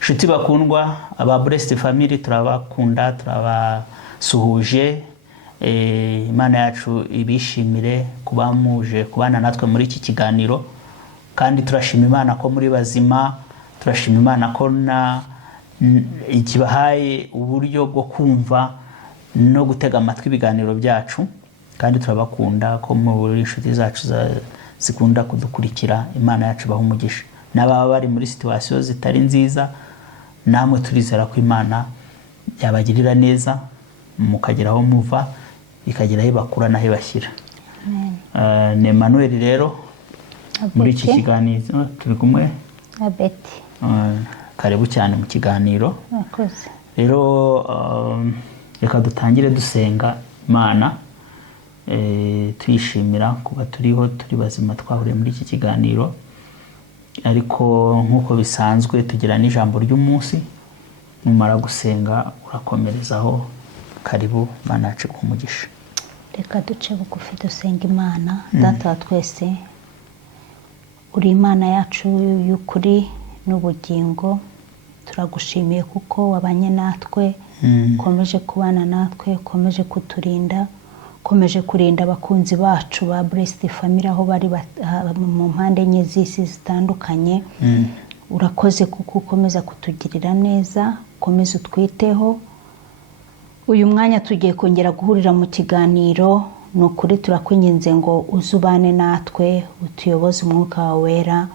Shuti bakundwa aba Blessed Family turabakunda turabasuhuje Imana yacu ibishimire kuba muje kubana natwe muri iki kiganiro kandi turashima Imana ko muri bazima turashima Imana ko na ikibahaye uburyo bwo kumva no gutega amatwi ibiganiro byacu kandi turabakunda ko muri inshuti zacu zikunda kudukurikira. Imana yacu baha umugisha n'ababa bari muri situation zitari nziza namwe turizera ko Imana yabagirira neza mukageraho muva bikageraho bakura nahe bashyira. Ne Emmanuel rero muri iki kiganiro turi kumwe na Betty. Karibu cyane mu kiganiro. Murakoze. Rero reka dutangire dusenga Imana tuyishimira kuba turiho turi bazima twahuriye muri iki kiganiro. Ariko nkuko bisanzwe tugira n'ijambo ry'umunsi numara gusenga urakomerezaho. Karibu Mana yacu kumugisha. Reka duce bugufi dusenga Imana. Data wa twese uri Imana yacu y'ukuri n'ubugingo, turagushimiye kuko wabanye natwe, komeje kubana natwe, komeje kuturinda, komeje kurinda abakunzi bacu ba Blessed Family aho bari mu mpande enye z'isi zitandukanye. Urakoze kuko ukomeza kutugirira neza, ukomeza utwiteho. Uyu mwanya tugiye kongera guhurira mu kiganiro, nukuri turakwinginze ngo uzubane natwe, utuyoboze umwuka wawe wera,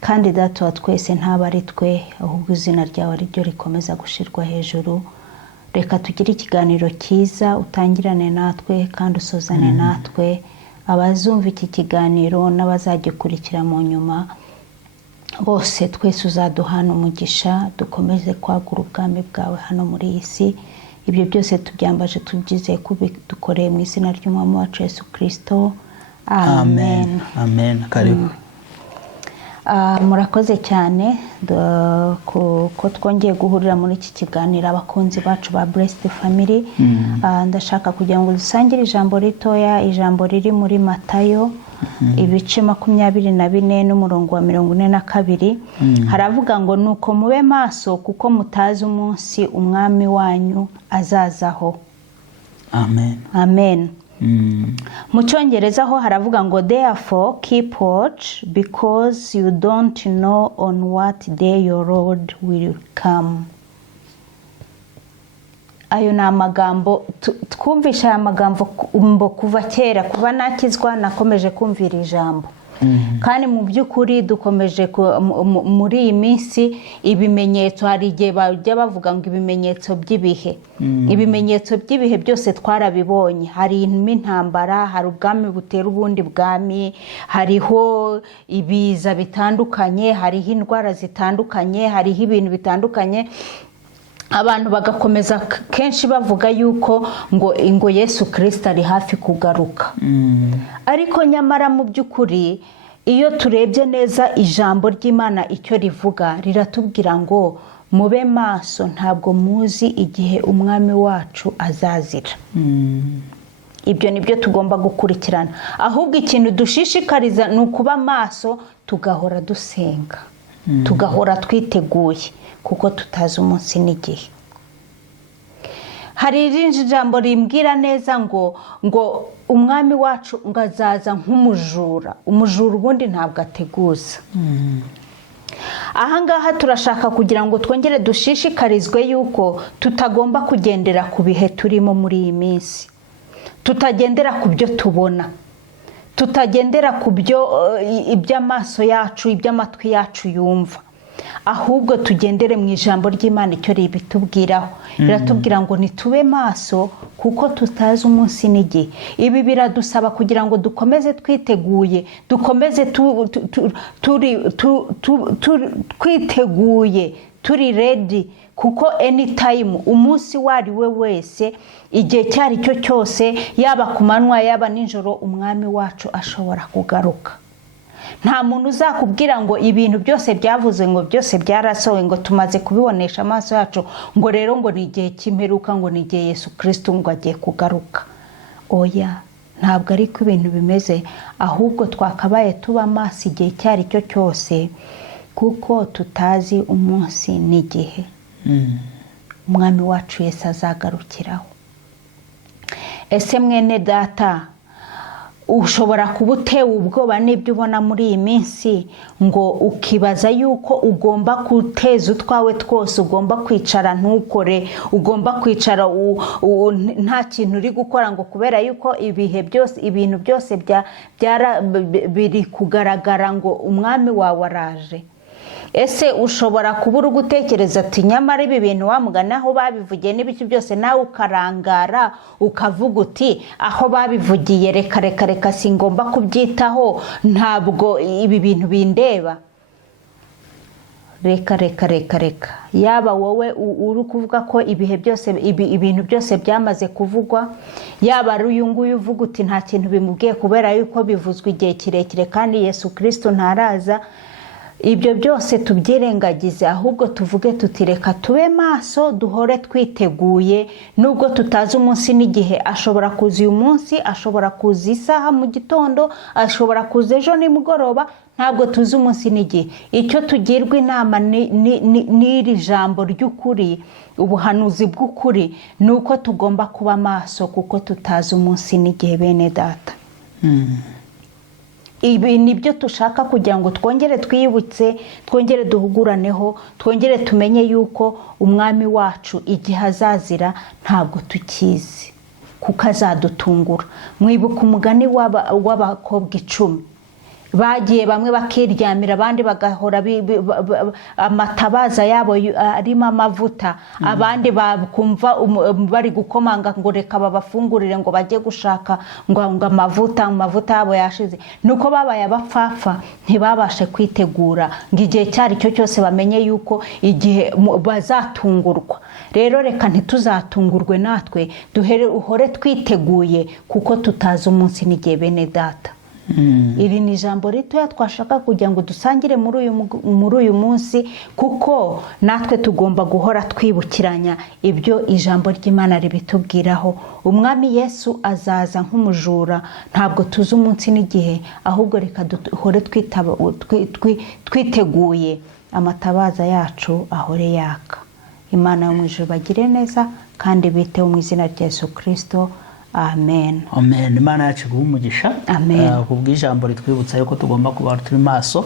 kandi Data wa twese ntaba ari twe ahubwo izina ryawe ari ryo rikomeza gushirwa hejuru. Reka tugire ikiganiro cyiza, utangirane natwe kandi usozane natwe. Abazumva iki kiganiro n'abazagikurikira mu nyuma bose twese uzaduhana umugisha, dukomeze kwagura ubwami bwawe hano muri iyi si. Ibyo byose tubyambaje tubyizeye ko dukoreye mu izina ry'Umwami wacu Yesu Kristo. Amen. Amen. Karibu. Murakoze cyane ko twongeye guhurira muri iki kiganiro abakunzi bacu ba Blessed Family. Ndashaka kugira ngo dusangire ijambo ritoya, ijambo riri muri Matayo ibice 24 n'umurongo wa 42. Haravuga ngo nuko mube maso kuko mutazi umunsi umwami wanyu azazaho. Amen. Amen. Mu Cyongereza ho haravuga ngo therefore keep watch because you don't know on what day your Lord will come. Ayo na amagambo twumvisha aya magambo kuva kera, kuva nakizwa nakomeje kumvira ijambo. Kandi mu by'ukuri dukomeje muri iyi minsi ibimenyetso, hari igihe bajya bavuga ngo ibimenyetso by'ibihe. Ibimenyetso by'ibihe byose twarabibonye. Hari intambara, hari ubwami butera ubundi bwami, hariho ibiza bitandukanye, hariho indwara zitandukanye, hariho ibintu bitandukanye. Abantu bagakomeza kenshi bavuga yuko ngo Yesu Kristo ari hafi kugaruka. Ariko nyamara mu by'ukuri iyo turebye neza ijambo ry'Imana icyo rivuga, riratubwira ngo mube maso, ntabwo muzi igihe umwami wacu azazira. Ibyo nibyo tugomba gukurikirana. Ahubwo ikintu dushishikariza ni ukuba maso, tugahora dusenga, tugahora twiteguye kuko tutazi umunsi n'igihe. Hari irindi jambo rimbwira neza ngo umwami wacu ngazaza nk'umujura. Umujura ubundi ntabwo ateguza. Ahangaha turashaka kugira ngo twongere dushishikarizwe yuko tutagomba kugendera ku bihe turimo muri iyi minsi. Tutagendera ku byo tubona, tutagendera ku byo iby'amaso yacu, iby'amatwi yacu yumva, ahubwo tugendere mu ijambo ry'Imana icyo ribitubwiraho. Riratubwira ngo nitube maso kuko tutazi umunsi n'igihe. Ibi biradusaba kugira ngo dukomeze twiteguye, dukomeze twiteguye, turi ready kuko anytime, umunsi wari we wese, igihe cyari cyo cyose, yaba ku manywa yaba nijoro, umwami wacu ashobora kugaruka. Nta muntu uzakubwira ngo ibintu byose byavuze ngo byose byarasohoye ngo tumaze kubibonesha amaso yacu ngo rero ngo ni igihe cy'imperuka, ngo ni igihe Yesu Kristo ngo agiye kugaruka. Oya, ntabwo ari ko ibintu bimeze, ahubwo twakabaye tuba maso igihe cyari cyo cyose, kuko tutazi umunsi n'igihe umwami wacu Yesu azagarukiraho. Ese mwene data, ushobora kuba utewe ubwoba n'ibyo ubona muri iyi minsi, ngo ukibaza yuko ugomba guteza utwawe twose, ugomba kwicara ntukore, ugomba kwicara nta kintu uri gukora, ngo kubera yuko ibihe byose, ibintu byose biri kugaragara ngo umwami wawe araje. Ese ushobora kuba uri gutekereza ati nyamara ibi bintu wamugana aho babivugiye n'ibiki byose, nawe ukarangara ukavuga uti aho babivugiye reka singomba kubyitaho, ntabwo ibi bintu bindeba. Reka yaba wowe uri kuvuga ko ibihe byose, ibintu byose byamaze kuvugwa, yaba ari uyu nguyu uvuga uti nta kintu bimubwiye kubera yuko bivuzwe igihe kirekire kandi Yesu Kristo ntaraza, ibyo byose tubyirengagize, ahubwo tuvuge tuti reka tube maso, duhore twiteguye, nubwo tutazi umunsi n'igihe. Ashobora kuza uyu munsi, ashobora kuza isaha mu gitondo, ashobora kuza ejo nimugoroba, ntabwo tuzi umunsi n'igihe. Icyo tugirwa inama n'iri jambo ry'ukuri, ubuhanuzi bw'ukuri, ni uko tugomba kuba maso, kuko tutazi umunsi n'igihe bene data. Ibi nibyo tushaka kugira ngo twongere twiyibutse, twongere duhuguraneho, twongere tumenye yuko umwami wacu igihe azazira ntabwo tukizi, kuko azadutungura. Mwibuka umugani w'abakobwa 10 bagiye, bamwe bakiryamira, abandi bagahora amatabaza yabo arimo amavuta, abandi bakumva bari gukomanga ngo reka babafungurire ngo bajye gushaka ngo amavuta yabo yashize. Nuko babaye abapfafa, ntibabashe kwitegura ngo igihe cyari cyo cyose bamenye yuko igihe bazatungurwa. Rero reka ntituzatungurwe natwe, uhore twiteguye, kuko tutazi umunsi n'igihe bene data. Iri ni ijambo ritoya twashaka kugira ngo dusangire muri uyu munsi, kuko natwe tugomba guhora twibukiranya ibyo ijambo ry'Imana ribitubwiraho. Umwami Yesu azaza nk'umujura, ntabwo tuzi umunsi n'igihe, ahubwo reka duhore twiteguye, amatabaza yacu ahore yaka. Imana yo mu ijuru bagire neza kandi biteho mu izina rya Yesu Kristo. Amen. Amen. Imana yacu umugisha. Amen. Kubw'ijambo ritwibutsa yuko tugomba kuba turi maso.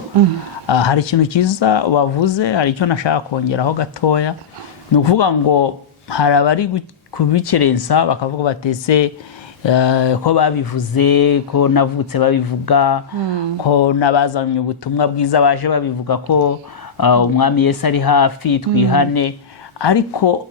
Hari ikintu cyiza wavuze, hari icyo nashaka kongeraho gatoya. Ni ukuvuga ngo hari abari kubikerensa bakavuga batese ko babivuze, ko navutse babivuga, ko nabazanye ubutumwa bwiza baje babivuga ko umwami Yesu ari hafi, twihane. Ariko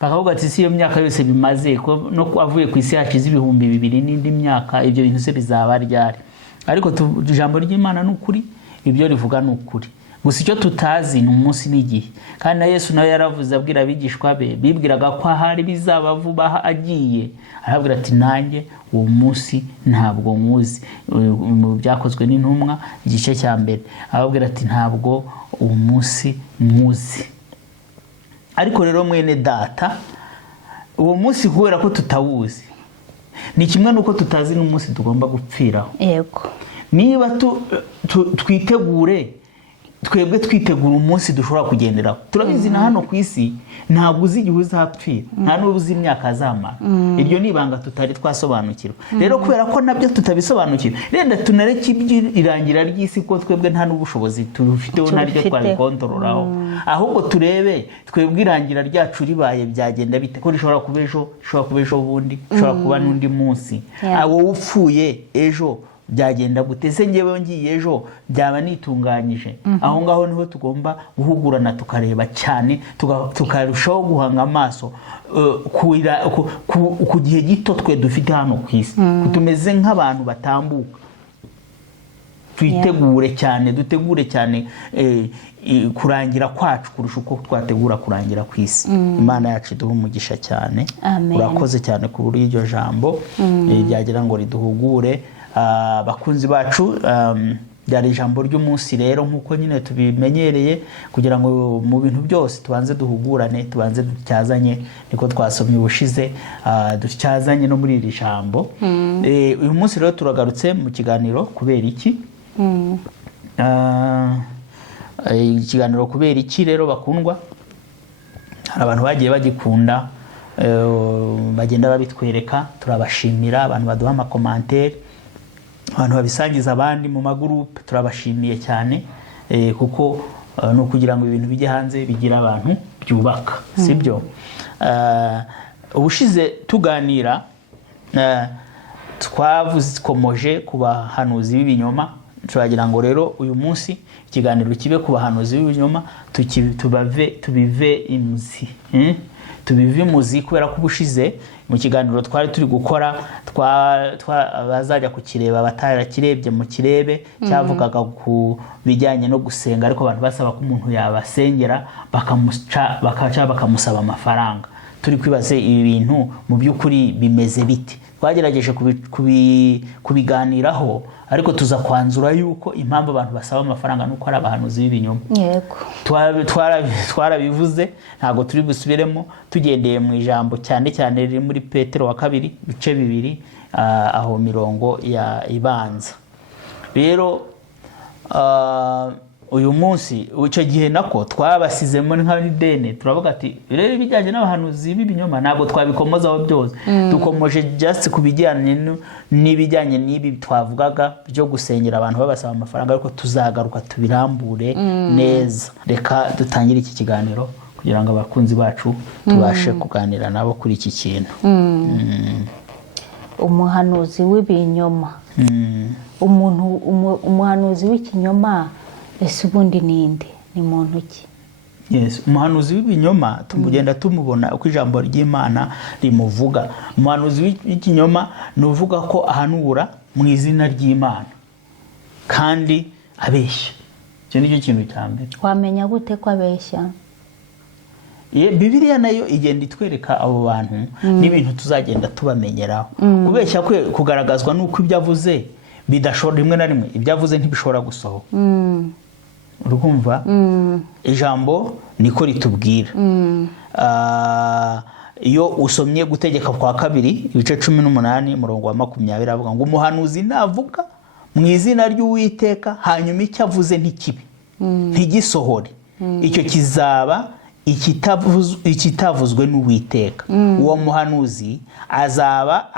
bakavuga ati si iyo myaka yose bimaze, no avuye ku isi hashize 2000 n'indi myaka, ibyo bintu se bizaba ryari? Ariko ijambo ry'Imana n'ukuri, ibyo rivuga n'ukuri. Gusa icyo tutazi ni umunsi n'igihe. Kandi na Yesu nawe yaravuze abwira abigishwa be, bibwiraga ko ahari bizaba vuba agiye, arabwira ati nanjye uwo munsi ntabwo nkuzi. Mu byakozwe n'intumwa igice cya mbere, arabwira ati ntabwo uwo munsi nkuzi. Ariko rero mwene data, uwo munsi kubera ko tutawuzi, ni kimwe nuko tutazi n'umunsi tugomba gupfiraho. Yego. Niba twitegure, twebwe twitegura umunsi dushobora kugenderaho. Turabizi na hano ku isi ntabwo uzi igihe uzapfira, nta n'ubu uzi imyaka azamara. Iryo ni ibanga tutari twasobanukirwa. Rero kubera ko nabyo tutabisobanukirwa, renda tunareke irangira ry'isi, ko twebwe nta n'ubushobozi tubifiteho naryo twarikontorolaho. Ahubwo turebe twebwe irangira ryacu ribaye byagenda bite, ko rishobora kuba ejo, rishobora kuba ejo bundi, rishobora kuba n'undi munsi. Abo upfuye ejo byagenda gute? Se ngewe ngiye ejo byaba nitunganyije? Aho ngaho niho tugomba guhugurana, tukareba cyane, tukarushaho guhanga amaso ku gihe gito twe dufite hano ku isi. Tumeze nk'abantu batambuka, twitegure cyane, dutegure cyane kurangira kwacu kurusha uko twategura kurangira ku isi. Imana yacu iduha umugisha cyane. Urakoze cyane ku buryo iryo jambo ryagira ngo riduhugure. Bakunzi bacu, byari ijambo ry'umunsi rero nk'uko nyine tubimenyereye, kugira ngo mu bintu byose tubanze duhugurane, tubanze dutyazanye, niko twasomye ubushize, dutyazanye no muri iri jambo. Uyu munsi rero turagarutse mu kiganiro kubera iki. Ikiganiro kubera iki rero bakundwa, hari abantu bagiye bagikunda, bagenda babitwereka, turabashimira. Abantu baduha amakomantere, abantu babisangiza abandi mu magurupe, turabashimiye cyane, kuko ni ukugira ngo ibintu bijye hanze bigira abantu byubaka, sibyo? Ubushize tuganira twavuze ku bahanuzi b'ibinyoma, turagira ngo rero uyu munsi ikiganiro kibe ku bahanuzi b'ibinyoma, tubive imuzi, kubera ko ubushize mu kiganiro twari turi gukora bazajya kukireba batarakirebye mu kirebe, cyavugaga ku bijyanye no gusenga, ariko abantu basaba ko umuntu yabasengera bakamusaba amafaranga. Turi kwibaze ibi bintu mu by'ukuri bimeze biti. Twagerageje kubiganiraho, ariko tuza kwanzura yuko impamvu abantu basaba amafaranga nuko ari abahanuzi b'ibinyoma. Yego, twarabivuze, ntabwo turi busubiremo, tugendeye mu ijambo cyane cyane riri muri Petero wa 2 bice 2 aho mirongo ya ibanza. Rero uyu munsi icyo gihe nako twabasizemo nk'idene, turavuga ati rero ibijyanye n'abahanuzi b'ibinyoma ntabwo twabikomozaho byose, dukomoje just ku bijyanye n'ibijyanye n'ibi twavugaga byo gusengera abantu babasaba amafaranga, ariko tuzagaruka tubirambure neza. Reka dutangire iki kiganiro kugira ngo abakunzi bacu tubashe kuganira nabo kuri iki kintu. Umuhanuzi w'ibinyoma, umuhanuzi w'ikinyoma, ese ubundi ninde? Ni muntu ki? Yes, umuhanuzi w'ibinyoma tumugenda tumubona uko ijambo ry'Imana rimuvuga. Umuhanuzi w'ikinyoma ni uvuga ko ahanura mu izina ry'Imana kandi abeshya. Icyo ni cyo kintu cya mbere. Wamenya gute ko abeshya? Bibiliya nayo igenda itwereka abo bantu n'ibintu tuzagenda tubamenyeraho. Kubeshya kwe kugaragazwa n'uko ibyo avuze bidashobora, rimwe na rimwe ibyo avuze ntibishobora gusohoka. Urumva? Ijambo niko ritubwira. Iyo usomye Gutegeka kwa 2 ibice 18 murongo wa 20 avuga ngo umuhanuzi navuga mu izina ry'Uwiteka, hanyuma icyo avuze ntikibe, ntigisohore, icyo kizaba ikitavuzwe n'Uwiteka. Uwo muhanuzi azaba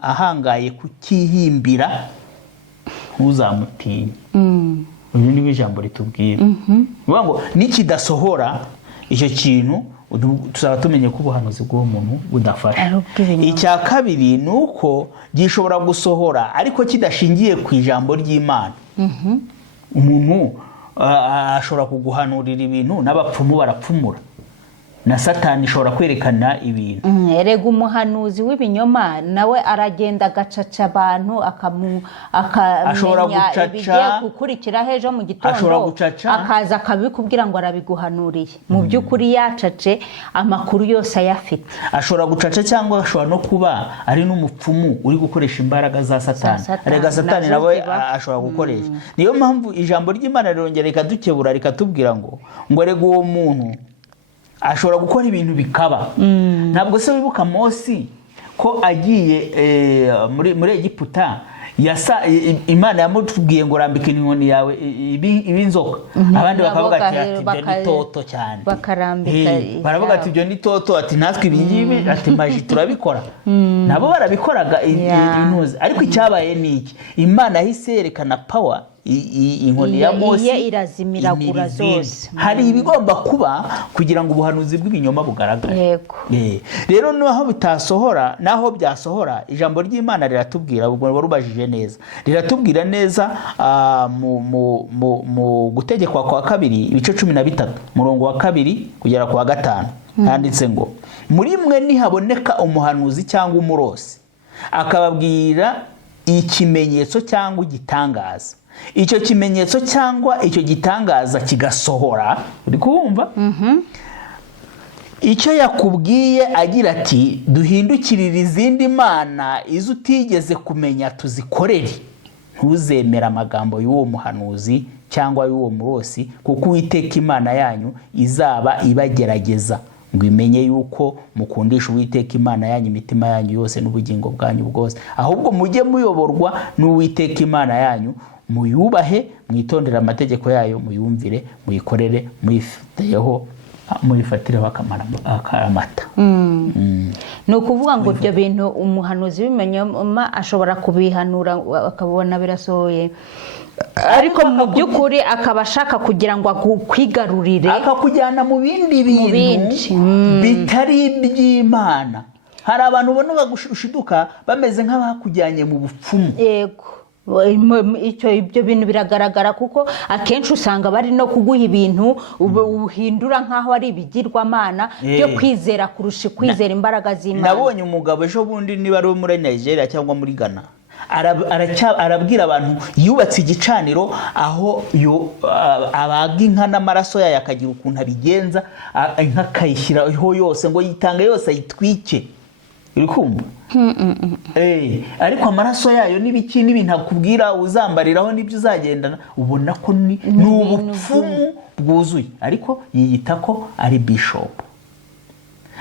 ahangaye kukihimbira, ntuzamutinya. Uyu ni ijambo ritubwira. Ngo nikidasohora icyo kintu tuzaba tumenye ko ubuhanuzi bw'uwo muntu budafasha. Icya kabiri ni uko gishobora gusohora ariko kidashingiye ku ijambo ry'Imana. Umuntu ashobora kuguhanurira ibintu n'abapfumu barapfumura, na Satani ishobora kwerekana ibintu. Erega umuhanuzi w'ibinyoma nawe aragenda agacaca abantu, akamenya ibigiye gukurikira hejo mu gitondo, akaza akabikubwira ngo arabiguhanuriye. Mu by'ukuri yacace amakuru yose ayafite. Ashobora gucaca cyangwa ashobora no kuba ari n'umupfumu uri gukoresha imbaraga za Satani. Erega Satani nawe ashobora gukoresha. Niyo mpamvu ijambo ry'Imana rirongera rikadukebura rikatubwira ngo erega uwo muntu ashobora gukora ibintu bikaba. Ntabwo se wibuka Mose ko agiye muri Egiputa, Imana yamutubwiye ngo rambika inkoni yawe ibinzoka, abandi bakavuga ati ibyo ni toto cyane, baravuga ati ibyo ni toto, ati natwe ibingibi ati maji turabikora. Nabo barabikoraga intuzi, ariko icyabaye ni iki? Imana yahise yerekana power inkoni ya Mose irazimiragura zose. Hari ibigomba kuba kugira ngo ubuhanuzi bw'ibinyoma bugaragare. Rero naho bitasohora, naho byasohora, ijambo ry'Imana riratubwira, ubwo warubajije neza, riratubwira neza mu Gutegekwa kwa 2 ibice 13 murongo wa 2 kugera ku wa 5 handitse ngo muri mwe nihaboneka umuhanuzi cyangwa umurosi akababwira ikimenyetso cyangwa igitangaza, icyo kimenyetso cyangwa icyo gitangaza kigasohora, uri kumva? Icyo yakubwiye agira ati duhindukirire izindi mana izo utigeze kumenya tuzikorere, ntuzemera amagambo y'uwo muhanuzi cyangwa y'uwo murosi, kuko Uwiteka Imana yanyu izaba ibagerageza ngo imenye yuko mukundisha Uwiteka Imana yanyu imitima yanyu yose n'ubugingo bwanyu bwose. Ahubwo mujye muyoborwa n'Uwiteka Imana yanyu, muyubahe, mwitondere amategeko yayo, muyumvire, muyikorere, muyifatireho akaramata. Ni ukuvuga ngo ibyo bintu umuhanuzi w'ibinyoma ashobora kubihanura akabona birasohoye, ariko mu by'ukuri akaba ashaka kugira ngo akwigarurire, akakujyana mu bindi bintu bitari iby'Imana. Hari abantu ubona bagushiduka bameze nk'abakujyanye mu bupfumu. Yego, ibyo bintu biragaragara, kuko akenshi usanga bari no kuguha ibintu uhindura nk'aho ari ibigirwamana byo kwizera kurusha kwizera imbaraga z'Imana. Nabonye umugabo ejo bundi, niba ari muri Nigeria cyangwa muri Ghana, arabwira abantu yubatse igicaniro aho abaga inka n'amaraso yayo akagira ukuntu abigenza, inka akayishyiraho yose ngo yitange yose ayitwike, uri kumva? Ariko amaraso yayo n'ibiki n'ibintu akubwira uzambariraho n'ibyo uzagendana, ubona ko ni ubupfumu bwuzuye, ariko yiyita ko ari bishop.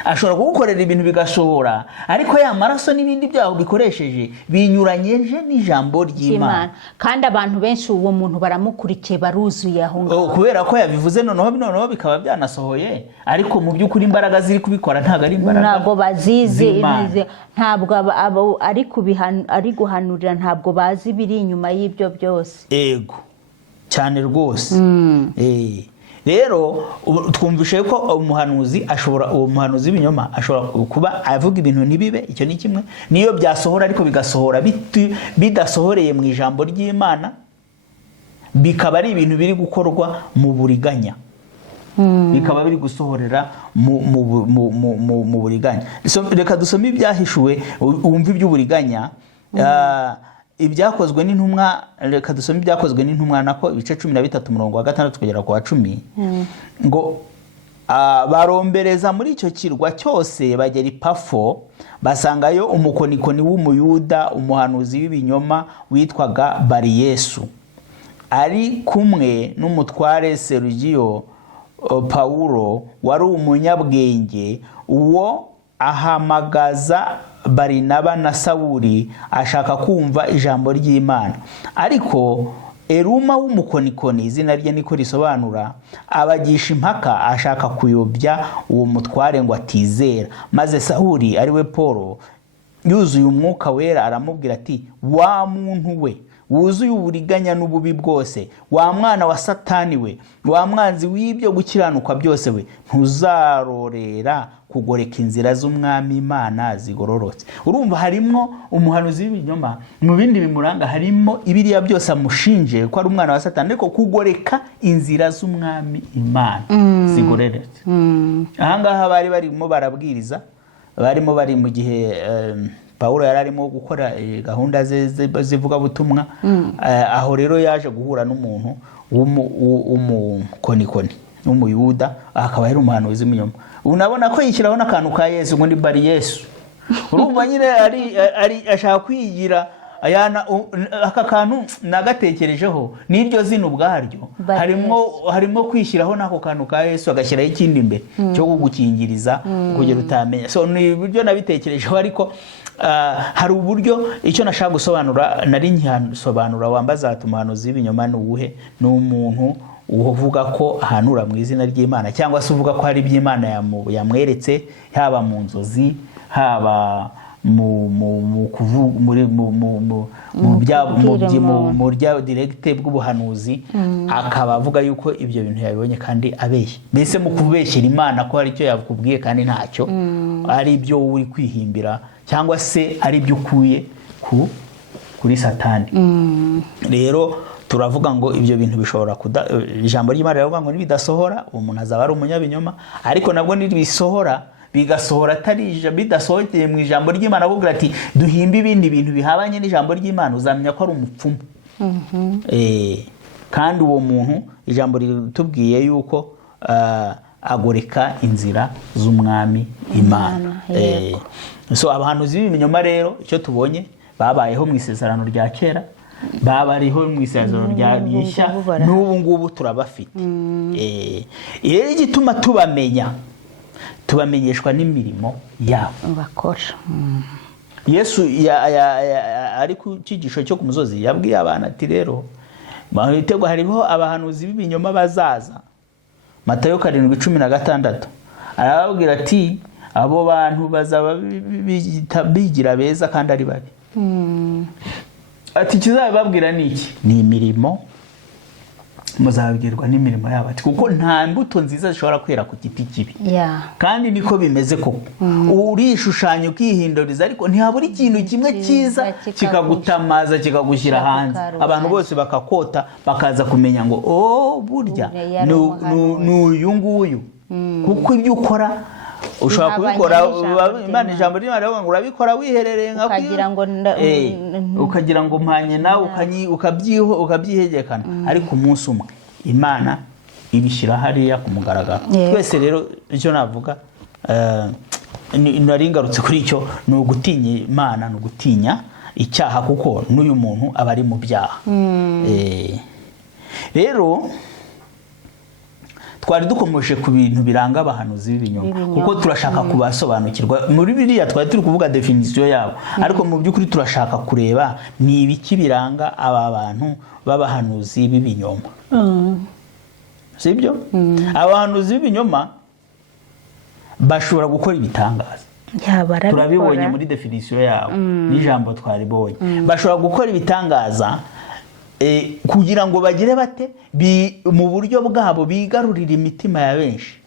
Ashobora kugukorera ibintu bigasohora, ariko ya maraso n'ibindi byaho bikoresheje binyuranyeje n'ijambo ry'Imana. Kandi abantu benshi uwo muntu baramukurikiye, baruzuye aho ngaho, kubera ko yabivuze noneho bikaba byanasohoye, ariko mu by'ukuri imbaraga ziri kubikora ntabwo ari imbaraga, ntabwo bazizi, ntabwo ari guhanurira, ntabwo bazi biri inyuma y'ibyo byose. Ego cyane rwose. Rero twumvishe ko uwo muhanuzi w'ibinyoma ashobora kuba avuga ibintu ntibibe, icyo ni kimwe. Niyo byasohora ariko bigasohora bidasohoreye mu ijambo ry'Imana, bikaba ari ibintu biri gukorwa mu buriganya, bikaba biri gusohorera mu buriganya. Reka dusome ibyahishuwe wumva iby'uburiganya. Ibyakozwe n'intumwa, reka dusome ibyakozwe n'intumwa nako ibice 13:6 kugera ku 10. Ngo barombereza muri icyo kirwa cyose bagera i Pafo, basangayo umukonikoni w'umuyuda, umuhanuzi w'ibinyoma witwaga Bariyesu, ari kumwe n'umutware Serugio Paulo wari umunyabwenge. Uwo ahamagaza Barinaba na Sawuli ashaka kumva ijambo ry'Imana, ariko Eruma w'umukonikoni, izina rye niko risobanura, abagisha impaka, ashaka kuyobya uwo mutware ngo atizera. Maze Sawuli ari we Paulo, yuzuye umwuka wera, aramubwira ati, wa muntu we wuzuye uburiganya n'ububi bwose, wa mwana wa Satani we, wa mwanzi w'ibyo gukiranuka byose we, ntuzarorera kugoreka inzira z'Umwami Imana zigororotse. Urumva harimo umuhanuzi w'ibinyoma, mu bindi bimuranga harimo ibiriya byose amushinje ko ari umwana wa Satani, ariko kugoreka inzira z'Umwami Imana zigororotse. Ahangaha bari barimo barabwiriza, barimo bari mu gihe Paulo yari arimo gukora gahunda zivuga butumwa. Aho rero yaje guhura n'umuntu w'umukonikoni w'umuyuda, akaba ari umuhanuzi w'ibinyoma. Unabona ko yishyiraho n'akantu ka Yesu ngo ni Bariyesu. Urumva nyine ari ashaka kwigira aka kantu nagatekerejeho, n'iryo zina ubwaryo harimo kwishyiraho n'ako kantu ka Yesu, agashyiraho ikindi imbere cyo kugukingiriza kugira utamenya. So ni buryo nabitekerejeho, ariko hari uburyo icyo nashaka gusobanura, nari nkisobanura wambaza ati umuhanuzi w'ibinyoma ni uwuhe? Ni umuntu uvuga ko ahanura mu izina ry'Imana, cyangwa se uvuga ko hari iby'Imana yamweretse, haba mu nzozi, haba mu buryo direkite bw'ubuhanuzi, akaba avuga yuko ibyo bintu yabibonye kandi abeshya. Mbese mu kubeshyira Imana ko hari icyo yakubwiye kandi ntacyo, ari ibyo uri kwihimbira, cyangwa se ari ibyo ukuye kuri Satani. Rero turavuga ngo ibyo bintu bishobora ijambo ry'Imana riravuga ngo nibidasohora umuntu azaba ari umunyabinyoma, ariko nabwo nibisohora bigasohora bidasohokeye mu ijambo ry'Imana, avuga ati duhimbe ibindi bintu bihabanye n'ijambo ry'Imana, uzamenya ko ari umupfumu. kandi uwo muntu ijambo ritubwiye yuko agoreka inzira z'umwami Imana. So abahanuzi b'ibinyoma rero icyo tubonye babayeho mu isezerano rya kera, babariho mu isezerano rya rishya, n'ubu ngubu turabafite. Rero igituma tubamenyeshwa n'imirimo yabo bakora. Yesu ari ku cyigisho cyo ku musozi yabwiye abantu ati rero bahitego hariho abahanuzi b'ibinyoma bazaza. Matayo 7:16 arababwira ati abo bantu bazaba bigira beza kandi ari babi. Ati kizababwira niki? Ni imirimo, muzabwirwa n'imirimo yabo. Ati kuko nta mbuto nziza zishobora kwera ku giti kibi. Kandi niko bimeze koko. Urishushanyo ukihinduriza ariko ntihabura ikintu kimwe cyiza kikagutamaza kikagushyira hanze. Abantu bose bakakota bakaza kumenya ngo burya n'uyu nguyu. Kuko ibyo ukora ushobora kubikora Imana ijambo ry'Imana ngo urabikora wiherereye ukagira ngo mpanye nawe ukabyihegekana, ariko umunsi umwe Imana ibishyira hariya ku mugaragaro. Twese rero icyo navuga nari ngarutse kuri icyo, ni ugutinya Imana, ni ugutinya icyaha, kuko n'uyu muntu aba ari mu byaha. Rero twari dukomeje ku bintu biranga abahanuzi b'ibinyoma, kuko turashaka kubasobanukirwa. Muri biriya twari turi kuvuga definition yabo, ariko mu by'ukuri turashaka kureba ni ibiki biranga aba bantu b'abahanuzi b'ibinyoma. Sibyo? Abahanuzi b'ibinyoma bashobora gukora ibitangaza. Turabibonye muri definition yabo n'ijambo twaribonye. Bashobora gukora ibitangaza kugira ngo bagire bate mu buryo bwabo bigarurira imitima ya benshi,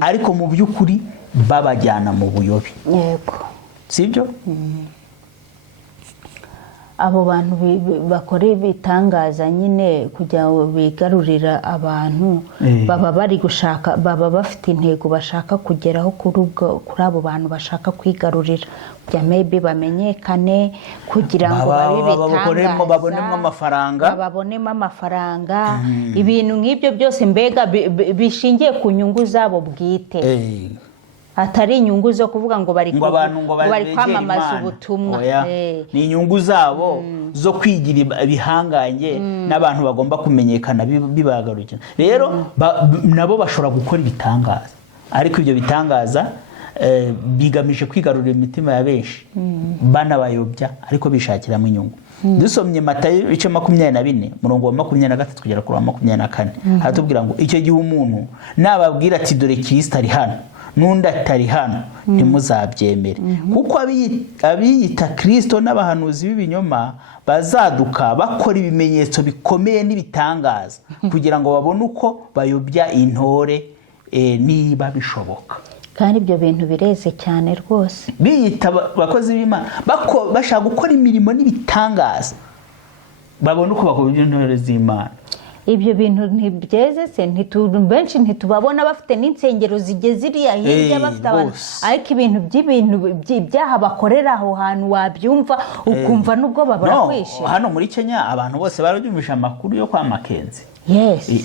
ariko mu by'ukuri babajyana mu buyobe. Sibyo? Abo bantu bakora ibitangaza nyine kugira ngo bigarurira abantu, baba bari gushaka, baba bafite intego bashaka kugeraho kuri abo bantu bashaka kwigarurira, kugira maybe bamenyekane, kugira ngo babonemo amafaranga, ibintu nk'ibyo byose mbega bishingiye ku nyungu zabo bwite. Atari inyungu zo kuvuga ngo bari kwamamaza ubutumwa. Ni inyungu zabo zo kwigira ibihanganye n'abantu bagomba kumenyekana bibagarukira. Rero nabo bashobora gukora ibitangaza, ariko ibyo bitangaza bigamije kwigarurira imitima ya benshi, banabayobya ariko bishakiramo inyungu. Dusomye Matayo 24:23 kugera kuri 24, haratubwira ngo icyo gihe umuntu nababwira ati dore Kristo ari hano n'undi atari hano, ntimuzabyemere. Kuko abiyita Kristo n'abahanuzi b'ibinyoma bazaduka bakora ibimenyetso bikomeye n'ibitangaza, kugira ngo babone uko bayobya intore niba bishoboka. Kandi ibyo bintu bireze cyane rwose. Biyita abakozi b'Imana bashaka gukora imirimo n'ibitangaza, babone uko bakora intore z'Imana. Ibyo bintu ntibyeze se, benshi ntitubabona bafite n'insengero zigeze iriya hirya bafite abantu, ariko ibintu by'ibyaha bakorera aho hantu wabyumva ukumva nubwo babara kwishima. Hano muri Kenya abantu bose barabyumvisha amakuru yo kwa Makenzi.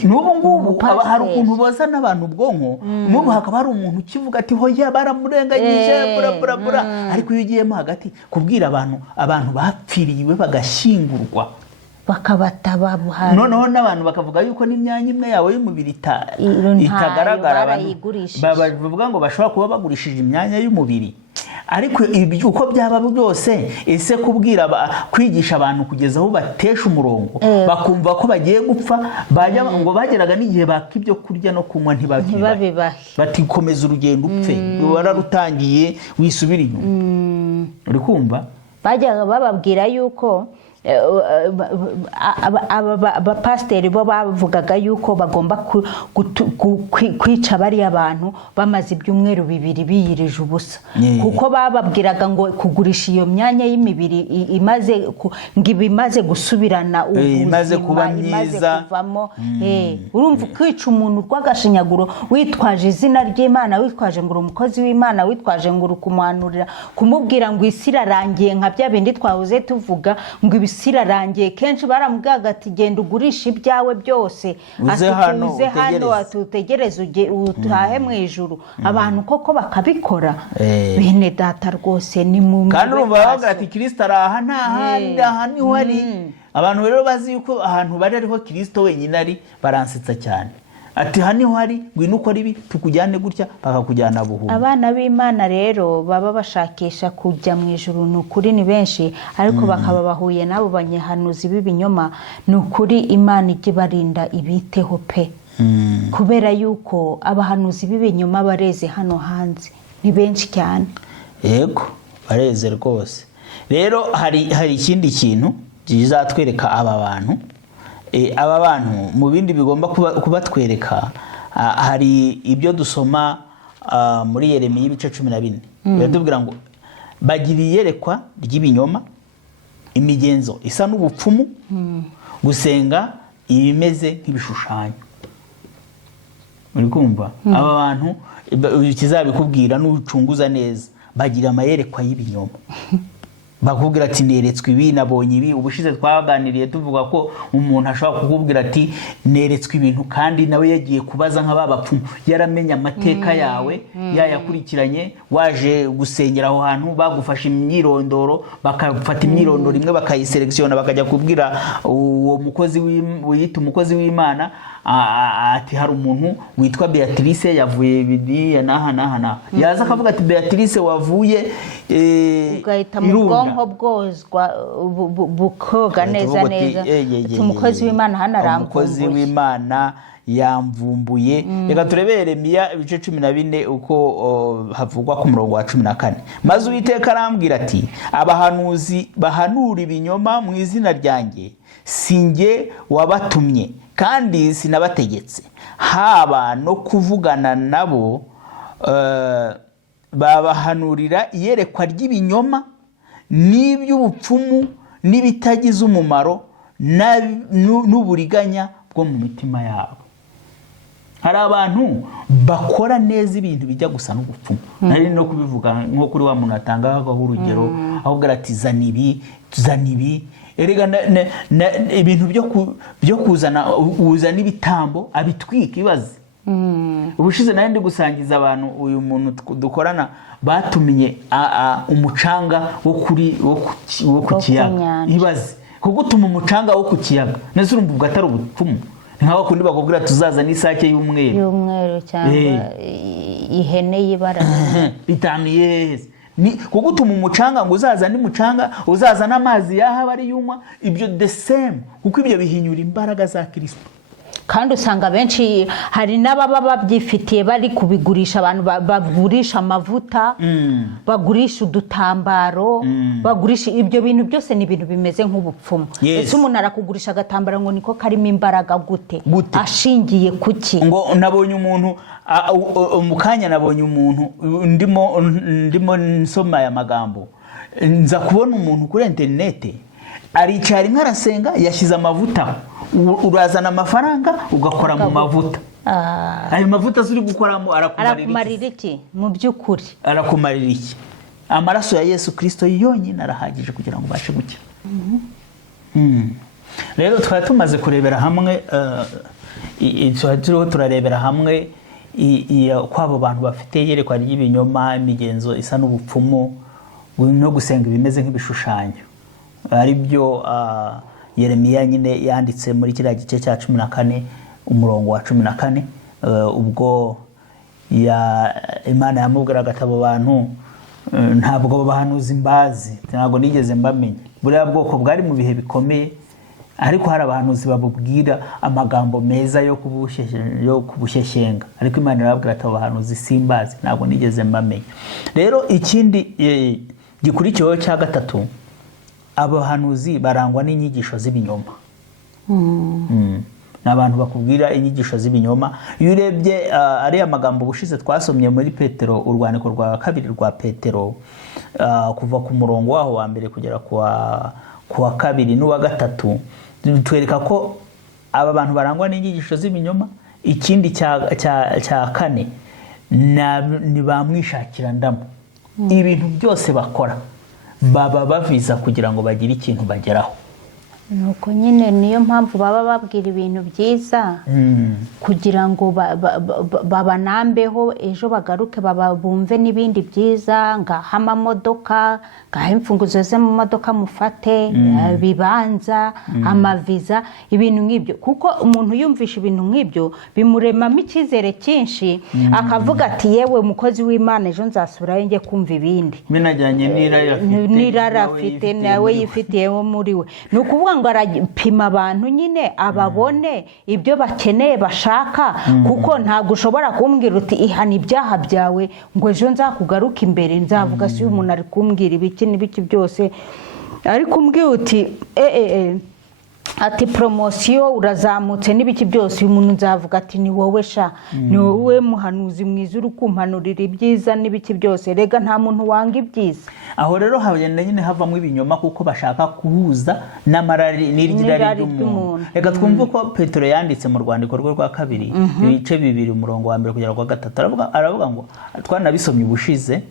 N'ubu ngubu hari ukuntu boza n'abantu ubwonko, n'ubu hakaba hari umuntu ukivuga ati hoya baramurenganyije burabura, ariko iyo ugiyemo hagati kubwira abantu bapfiriwe bagashyingurwa, bakabataba noneho n'abantu bakavuga yuko n'imyanya imwe yawe y'umubiri itagaragara, bavuga ngo bashobora kuba bagurishije imyanya y'umubiri. Ariko ibyo uko byaba byose, ese kwigisha abantu kugeza aho batesha umurongo, bakumva ko bagiye gupfa, ngo bageraga n'igihe baka ibyo kurya no kunywa ntibabibahe, bati komeza urugendo upfe, wararutangiye wisubira inyuma. Uri kumva? Bajyaga bababwira yuko abapasiteri bo bavugaga yuko bagomba kwica bariya bantu bamaze ibyumweru 2 biyirije ubusa, kuko bababwiraga ngo kugurisha iyo myanya y'imibiri imaze gusubirana ubuzima, imaze kuvamo. Urumva kwica umuntu rw'agashinyaguro witwaje izina ry'Imana, witwaje ngo uri umukozi w'Imana, witwaje ngo uri kumuhanurira, kumubwira ngo isi irarangiye nka bya bindi twahoze tuvuga ngo isi irarangiye. kenshi baramubwiraga ati genda ugurisha ibyawe byose, Uze hano utegereze. utegereze utahe mu ijuru. abantu koko bakabikora. bene data rwose ni mu kandi urumva bavuga ati Kristo ari aha nta handi, aha niho ari. abantu rero bazi yuko ahantu bari ariho Kristo wenyine ari, baransetsa cyane ati aha niho hari, ngwino ukora ibi tukujyane gutya, bakakujyana buhumyi. abana b'Imana rero baba bashakisha kujya mu ijuru, ni ukuri ni benshi, ariko bakaba bahuye n'abo banyahanuzi b'ibinyoma. ni ukuri Imana ijya ibarinda ibiteho pe, kubera yuko abahanuzi b'ibinyoma bareze hano hanze, ni benshi cyane. Yego bareze rwose. rero hari ikindi kintu kizatwereka aba bantu. aba bantu mu bindi bigomba kubatwereka, hari ibyo dusoma muri Yeremiya ibice 14. biratubwira ngo bagira iyerekwa ry'ibinyoma, imigenzo isa n'ubupfumu, gusenga ibimeze nk'ibishushanyo. muri kumva aba bantu kizabikubwira n'ucunguza neza, bagira amayerekwa y'ibinyoma. bakubwira ati neretswe ibi, nabonye ibi. ubushize twaganiriye tuvuga ko umuntu ashobora kukubwira ati neretswe ibintu, kandi nawe yagiye kubaza nk'ababapfumu, yaramenye amateka yawe, yayakurikiranye. waje gusengera aho hantu, bagufashe imyirondoro, bakafata imyirondoro imwe bakayiselekisiona, bakajya kubwira uwo mukozi wiyita umukozi w'Imana ati hari umuntu witwa Beatrice yavuye bidiya naha. yaza akavuga ati Beatrice wavuye ugahita mu bwonko bwozwa bukoga neza. umukozi w'Imana hano aramvumbuye, umukozi w'Imana yamvumbuye. reka turebere Yeremiya ibice 14 uko havugwa ku murongo wa 14. maze Uwiteka arambwira ati abahanuzi bahanura ibinyoma mu izina ryanjye, sinjye wabatumye kandi sinabategetse, haba no kuvugana nabo. babahanurira iyerekwa ry'ibinyoma n'iby'ubupfumu n'ibitagize umumaro n'uburiganya bwo mu mitima yabo. hari abantu bakora neza ibintu bijya gusa n'ubupfumu. nari no kubivuga nko kuri wa muntu atangaho urugero, ahubwo ati zana ibi. erega ibintu byo kuzana uzana ibitambo abitwika ibaze. ubushize nari ndi gusangiza abantu uyu muntu dukorana batumye umucanga wo ku kiyaga. ibaze kugutuma umucanga wo ku kiyaga, nese urumva ubwo atari ubupfumu? nkaho kundi bakubwira tuzaza n'isake y'umweru cyangwa ihene y'ibara bitaniye ni kugutuma umucanga ngo uzaza ni mucanga, uzaza n'amazi yaha bari yunywa. ibyo the same, kuko ibyo bihinyura imbaraga za Kristo. kandi usanga benshi hari n'ababa babyifitiye bari kubigurisha. abantu bagurisha amavuta, bagurisha udutambaro, bagurisha ibyo bintu byose. ni ibintu bimeze nk'ubupfumu. ese umuntu arakugurisha agatambaro ngo niko karimo imbaraga gute? ashingiye kuki? ngo nabonye umuntu mu kanya, nabonye umuntu ndimo nsoma aya magambo, nza kubona umuntu kuri interinete aricara inka arasenga, yashyize amavuta. urazana amafaranga ugakora mu mavuta. ayo mavuta zuri gukoramo arakumarira iki? mu by'ukuri arakumarira iki? amaraso ya Yesu Kristo yonyine arahagije kugira ngo ubashe gukira. rero twari tumaze kurebera hamwe, turarebera hamwe kw'abo bantu bafite iyerekwa ry'ibinyoma, imigenzo isa n'ubupfumu no gusenga ibimeze nk'ibishushanyo. ari byo Yeremiya nyine yanditse muri kiriya gice cya 14 umurongo wa 14, ubwo Imana yamubwiraga ati abo bantu ntabwo bahanuza imbazi, ntabwo nigeze mbamenya. buriya bwoko bwari mu bihe bikomeye, ariko hari abahanuzi babubwira amagambo meza yo kubushyeshyenga, ariko Imana irababwira ati abo bahanuzi simbazi, ntabwo nigeze mbamenya. rero ikindi gikurikiyeho cya gatatu, abahanuzi barangwa n'inyigisho z'ibinyoma. n'abantu bakubwira inyigisho z'ibinyoma. iyo urebye ari amagambo bushize twasomye muri Petero, urwandiko rwa kabiri rwa Petero, kuva ku murongo waho wa mbere kugera ku wa kabiri n'uwa gatatu, twereka ko aba bantu barangwa n'inyigisho z'ibinyoma. ikindi cya kane, ni bamwishakira ndamu. ibintu byose bakora baba baviza kugira ngo bagire ikintu bageraho. nuko nyine niyo mpamvu baba babwira ibintu byiza kugira ngo babanambeho ejo bagaruke bumve n'ibindi byiza, ngaha amamodoka, ngaha imfunguzo ze mu modoka mufate, bibanza, amaviza, ibintu nk'ibyo. Kuko umuntu yumvisha ibintu nk'ibyo bimuremamo icyizere cyinshi, akavuga ati yewe umukozi w'Imana ejo nzasubirayo njye kumva ibindi binajyanye n'irara afite nawe yifitiyeho muri we. Ni ukuvuga ngo arapima abantu nyine ababone ibyo bakeneye bashaka, kuko ntabwo ushobora kumbwira uti ihana ibyaha byawe ngo ejo nzakugaruka imbere nzavuga si umuntu ari kumbwira ibiki n'ibiki byose, ariko umbwira uti ati promosiyo urazamutse n'ibiki byose, uyu muntu nzavuga ati ni wowe sha, ni wowe muhanuzi mwiza uri kumpanurira ibyiza n'ibiki byose. Rega nta muntu wanga ibyiza. Aho rero hagenda nyine havamo ibinyoma kuko bashaka kuhuza n'amarari n'irari ry'umuntu. Reka twumve ko Petero yanditse mu rwandiko rwe rwa 2 ibice 2 umurongo wa 1 kugera kwa 3 aravuga ngo twanabisomye ubushize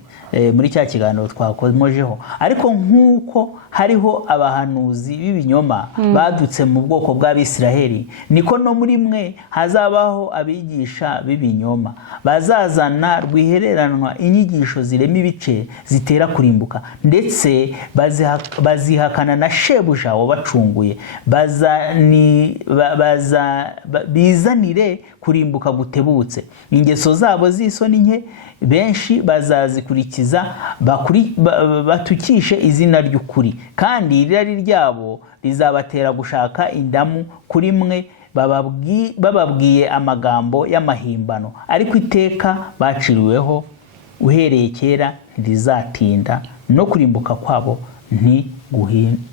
muri cya kiganiro twakomojeho, ariko nk'uko hariho abahanuzi b'ibinyoma badutse mu bwoko bw'Abisiraheli, niko no muri mwe hazabaho abigisha b'ibinyoma bazazana rwihereranwa inyigisho zirema ibice zitera kurimbuka, ndetse bazihakana na shebuja wabacunguye, bizanire kurimbuka gutebutse. Ingeso zabo z'isoni nke benshi bazazikurikiza batukishe izina ry'ukuri, kandi irari ryabo rizabatera gushaka indamu kuri mwe bababwiye amagambo y'amahimbano, ariko iteka baciriweho uhereye kera ntirizatinda, no kurimbuka kwabo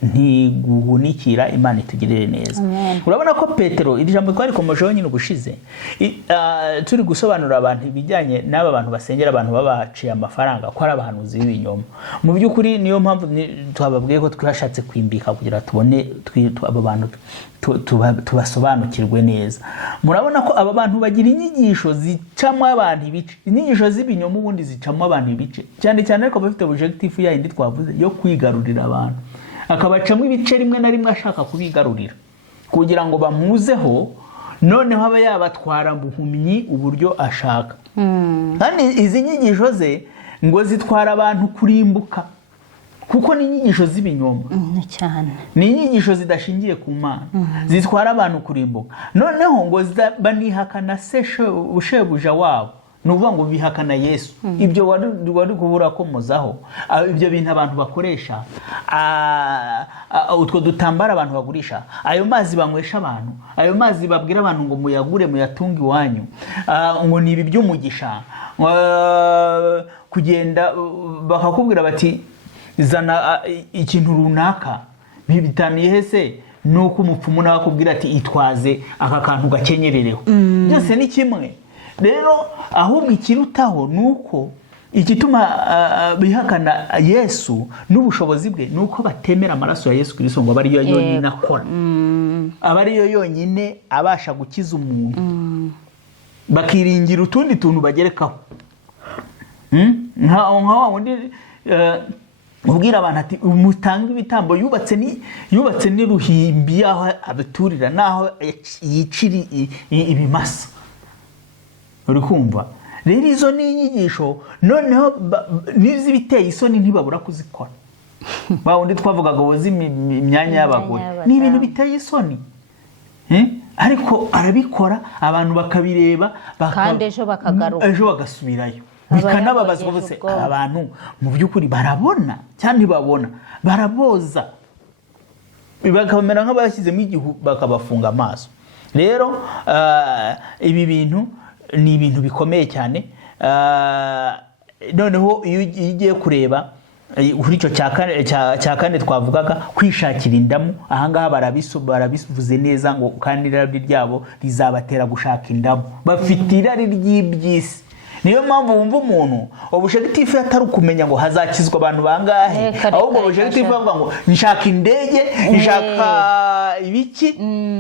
ntiguhunikira. Imana itugirire neza. Urabona ko Petero iri jambo twarikomojeho nyine ubushize turi gusobanura abantu ibijyanye n'aba bantu basengera abantu babaciye amafaranga ko ari abahanuzi b'ibinyoma. Mu by'ukuri niyo mpamvu twababwiye ko twashatse kwimbika kugira tubone aba bantu tubasobanukirwe neza. Murabona ko aba bantu bagira inyigisho zicamo abantu ibice, inyigisho z'ibinyoma ubundi zicamo abantu ibice cyane cyane, ariko bafite objective yindi twavuze yo kwigarurira abantu, akabacamo ibice rimwe na rimwe ashaka kubigarurira kugira ngo bamuzeho, noneho aba yabatwara buhumyi uburyo ashaka. Kandi izi nyigisho ze ngo zitwara abantu kurimbuka, kuko ni inyigisho z'ibinyoma cyane, ni inyigisho zidashingiye ku Mana, zitwara abantu kurimbuka. Noneho ngo banihakana shebuja wabo, nuvuga ngo bihakana Yesu. Ibyo wari kubura ko muzaho ibyo bintu abantu bakoresha, utwo dutambara abantu bagurisha, ayo mazi banywesha abantu, ayo mazi babwira abantu ngo muyagure muyatunge iwanyu, ngo ni ibi by'umugisha, kugenda bakakubwira bati zana ikintu runaka, bitaniye hese nuko umupfumu nawe akubwira ati itwaze aka kantu gakenyerereho. Byose ni kimwe. Rero ahubwo ikirutaho nuko igituma bihakana Yesu n'ubushobozi bwe nuko batemera amaraso ya Yesu Kristo ngo bari yo yonyine akora, abari yo yonyine abasha gukiza umuntu, bakiringira utundi tuntu bagerekaho. Nka wundi ubwira abantu ati umutanga ibitambo, yubatse n'uruhimbi aho abaturira naho yiciri ibimasa. Uri kumva? Rero izo ni inyigisho, noneho n'izibiteye isoni ntibabura kuzikora. Wundi twavugaga woza imyanya y'abagore, ni ibintu biteye isoni, ariko arabikora, abantu bakabireba, kandi ejo bagasubirayo. Bikanababazwa bose abantu mu by'ukuri barabona cyane ntibabona, baraboza, bakamera nk'abashyizemo igihu bakabafunga amaso. Rero ibi bintu ni ibintu bikomeye cyane. Noneho iyo ugiye kureba kuri icyo cya kane twavugaga kwishakira indamu, ahangaha barabivuze neza ngo kandi irari ryabo rizabatera gushaka indamu. Bafite irari ry'iby'isi, niyo mpamvu wumva umuntu objectif atari ukumenya ngo hazakizwa abantu bangahe, ahubwo objectif avuga ngo nshaka indege, nshaka ibiki.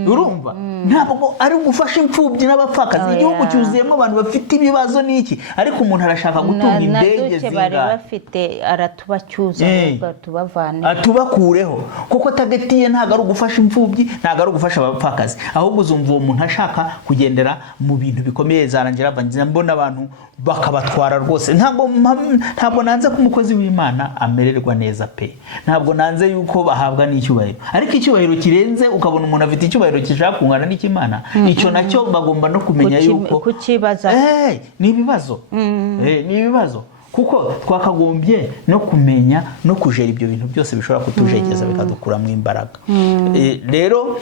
Urumva ntabwo ari gufasha imfubyi n'abapfakazi. Igihugu cyuzuyemo abantu bafite ibibazo n'iki, ariko umuntu arashaka gutunga indege bari bafite aratubacyuza ahubwo tubavane atubakureho, kuko target ye ntabwo ari ugufasha imfubyi, ntabwo ari ugufasha abapfakazi, ahubwo uzumva uwo muntu ashaka kugendera mu bintu bikomeye. Zarangira bangiza mbona abantu bakabatwara rwose. Ntabwo nanze ko umukozi w'Imana amererwa neza pe, ntabwo nanze yuko bahabwa n'icyubahiro, ariko icyubahiro kirenze ukabona umuntu afite icyubahiro kishaka kungana n'ikimana, icyo nacyo bagomba no kumenya yuko kukibaza ni ibibazo. Ni ibibazo, kuko twakagombye no kumenya no kujera ibyo bintu byose bishobora kutujegeza bikadukura mu imbaraga. Rero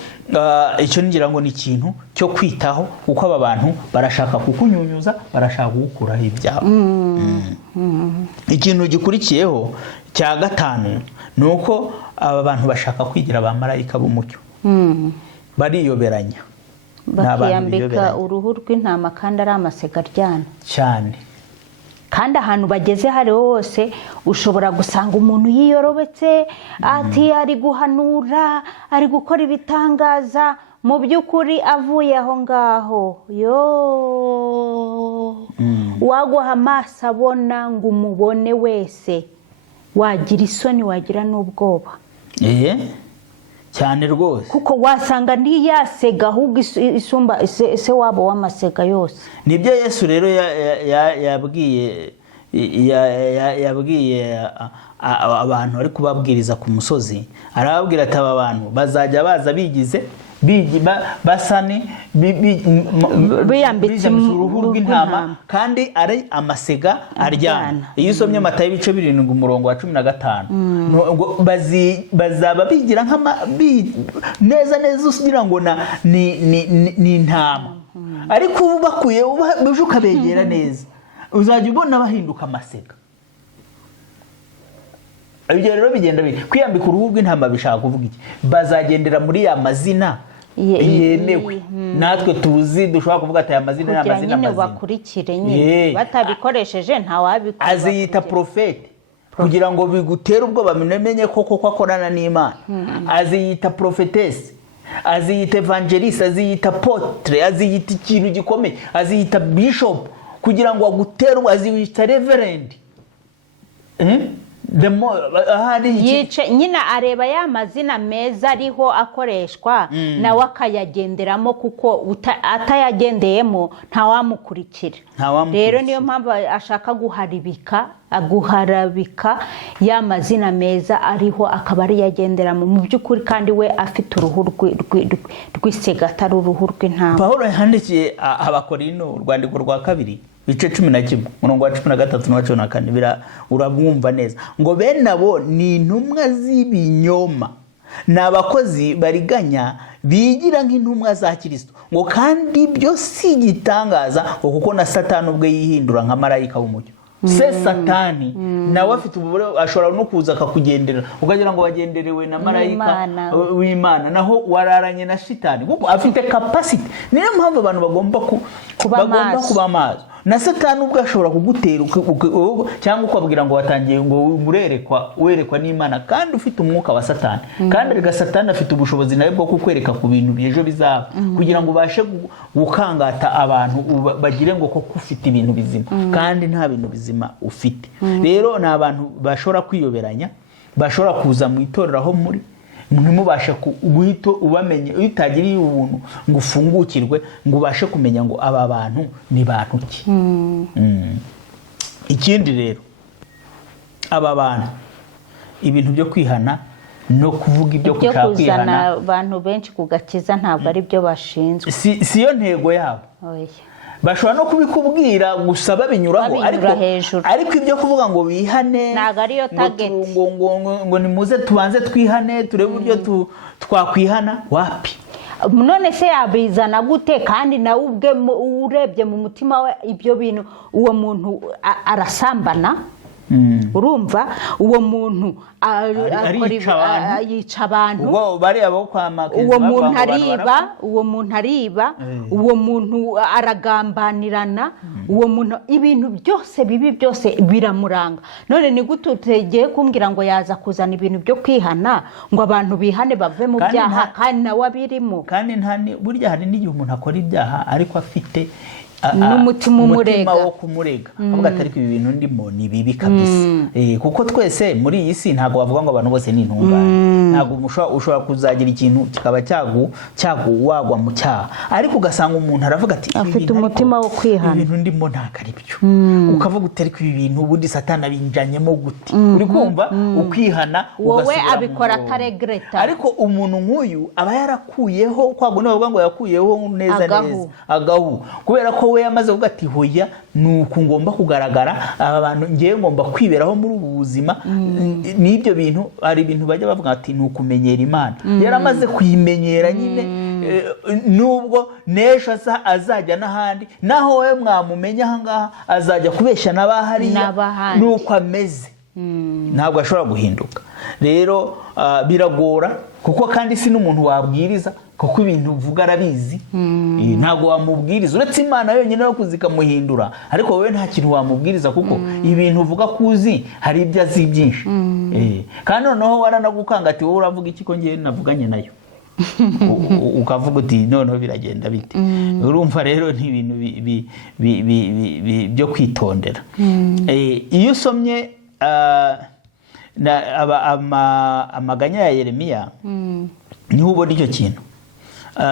icyo ngira ngo ni ikintu cyo kwitaho, kuko aba bantu barashaka kukunyunyuza, barashaka gukuraho ibyabo. Ikintu gikurikiyeho cya gatanu ni uko aba bantu bashaka kwigira abamarayika b'umucyo. Bariyoberanya, bakiyambika uruhu rw'intama kandi ari amasega aryana cyane. Kandi ahantu bageze hariho hose ushobora gusanga umuntu yiyorobetse ati ari guhanura, ari gukora ibitangaza, mu by'ukuri avuye aho ngaho waguha amaso abona ngo umubone wese, wagira isoni, wagira n'ubwoba cyane rwose, kuko wasanga ntiyasega ahubwo isumba se wabo w'amasega yose. Nibyo Yesu rero yabwiye abantu ari kubabwiriza ku musozi, arababwira ati aba bantu bazajya baza bigize basane biyambitse uruhu rw'intama kandi ari amasega aryana. Iyo usomye Matayo ibice 7 umurongo wa 15 bazaba bigira neza usigira ngo ni intama, ariko ubu bakuye uje ukabegera neza uzajya ubona bahinduka amasega. Ibyo rero bigenda kwiyambika uruhu rw'intama bishaka kuvuga iki? Bazagendera muri ya mazina yemewe, natwe tuzi dushobora kuvuga ati aya mazina ni amazina mazina bakurikire nyine, batabikoresheje nta wabikora. Aziyita profete kugira ngo bigutere ubwoba bimenye koko akorana n'Imana. Aziyita prophetess, aziyita evangelist, aziyita apotre, aziyita ikintu gikomeye, aziyita bishop kugira ngo agutere, aziyita reverend. Yice nyine areba ya mazina meza ariho akoreshwa, nawe akayagenderamo, kuko atayagendeyemo ntawamukurikira. Rero niyo mpamvu ashaka guharabika ya mazina meza ariho, akaba ari yagenderamo mu by'ukuri, kandi we afite uruhu rw'isega atari uruhu rw'intama. Pawulo yandikiye Abakorinto urwandiko rwa 2 bice 11 umurongo wa 13 na 14 urabwumva neza ngo bene abo ni intumwa z'ibinyoma, n'abakozi bariganya bigira nk'intumwa za Kristo, ngo kandi byo si gitangaza kuko na Satani ubwe yihindura nka marayika w'umucyo. Satani nawe afite ububure, ashobora no kuza akakugendera ukagira ngo wagenderewe na marayika w'Imana, naho wararanye na Shitani kuko afite capacity. Niyo mpamvu abantu bagomba kuba maso. Na Satani ubwo ashobora kugutera cyangwa ukabwira ngo watangiye ngo werekwa n'Imana, kandi ufite umwuka wa Satani. Kandi rega Satani afite ubushobozi nawe bwo kukwereka ku bintu byejo bizaba, kugira ngo ubashe gukangata abantu bagire ngo koko ufite ibintu bizima, kandi nta bintu bizima ufite. Rero ni abantu bashobora kwiyoberanya, bashobora kuza mu itorero aho muri ntimubashe guhita ubamenye, utagiriye ubuntu ngo ufungukirwe ngo ubashe kumenya ngo aba bantu ni bantu ki. Ikindi rero, aba bantu ibintu byo kwihana no kuvuga ibyo kushaka kwihana, abantu benshi kugakiza ntabwo ari byo bashinzwe, siyo ntego yabo. Bashobora no kubikubwira gusa babinyuraho, ariko ibyo kuvuga ngo bihane ntabwo ariyo target, ngo nimuze tubanze twihane turebe uburyo twakwihana. Wapi? None se yabizana gute? Kandi nawe ubwe urebye mu mutima we ibyo bintu, uwo muntu arasambana, urumva uwo muntu yica abantu uwo muntu ariba uwo muntu aragambanirana uwo muntu ibintu byose bibi byose biramuranga. none ni gute utegeye kumbwira ngo yaza kuzana ibintu byo kwihana ngo abantu bihane bave mu byaha kandi nawe abirimo? kandi burya hari n'igihe umuntu akora ibyaha ariko afite n'umutima wo kumurega avuga ati ariko ibi bintu ndimo ni bibi kabisa. kuko twese muri iyi si ntabwo bavuga ngo abantu bose ni intungane. ntabwo ushobora kuzagira ikintu kikaba wagwa mu cyaha, ariko ugasanga umuntu aravuga ati afite umutima wo kwihana, ibintu ndimo ntabwo ari byo. ukavuga uti ariko ibi bintu ubundi satani abinjanyemo gute? uri kumva ukwihana wowe abikora ataregreta. ariko umuntu nk'uyu aba yarakuyeho kwago bavuga ngo yakuyeho neza agahu, kubera ko we yamaze kuvuga ati hoya nuko ngomba kugaragara aba bantu ngiye ngomba kwiberaho muri ubu buzima. n'ibyo bintu hari ibintu bajya bavuga ati nukumenyera Imana. yaramaze kuyimenyera nyine, nubwo n'ejo azajya n'ahandi naho we mwamumenya ahangaha azajya kubeshya n'abahariya nuko ameze. ntabwo ashobora guhinduka. rero biragora kuko kandi si n'umuntu wabwiriza, kuko ibintu uvuga arabizi. ntabwo wamubwiriza uretse Imana yonyine yo kuzikamuhindura, ariko wowe nta kintu wamubwiriza kuko ibintu uvuga kuzi hari ibyo azi byinshi. kandi noneho waranagukanga ati wowe uravuga iki ko ngiye navuganye nayo ukavuga uti noneho biragenda bite? urumva rero ni ibintu byo kwitondera. iyo usomye amaganya ya Yeremiya niho ubona icyo kintu.